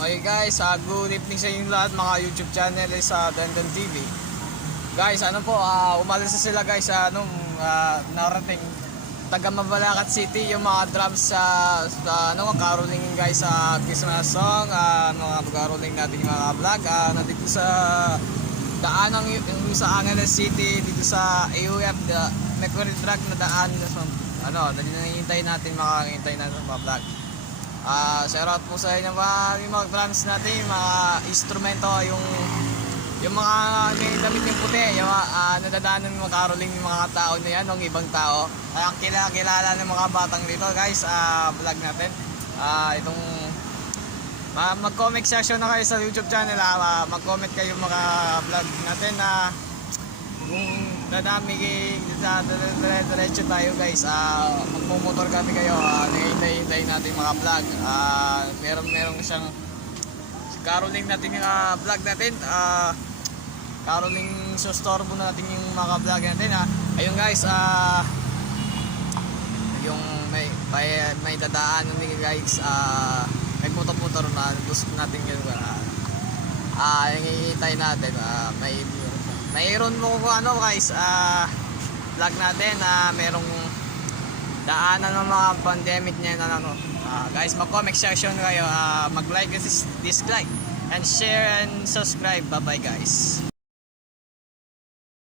Okay guys, good evening sa inyo lahat mga YouTube channel sa Dandan TV. Guys, umalis na sila guys sa narating taga Mabalacat City yung mga drums sa caroling guys sa Christmas song, caroling natin yung mga vlog nandito sa daan yung sa Angeles City dito sa AUF Mercury Drag na daan nanihintay natin makakintay natin mga vlog. Shout out po sa inyo yung mga drums natin, yung mga instrumento, yung mga damit yung puti, yung nadadaanan ng mga caroling ng mga tao na yan, ng ibang tao. Kaya kilala ng mga batang dito guys, vlog natin. Mag-comment section na kayo sa YouTube channel, mag-comment kayo mga vlog natin kung dadami diretso tayo guys. Magmumotor kami kayo, hintay natin mga vlog. Meron siyang caroling natin yung vlog natin, caroling sustorbo natin yung mga vlog natin. Ayun guys, yung may dadaanan din guys, nagmotor na gusto natin yun, hihintay natin. Mayroon mo guys, vlog natin merong daanan ng mga pandemic niya guys. Mag-comment section kayo, mag-like, dislike, and share and subscribe. Bye bye guys.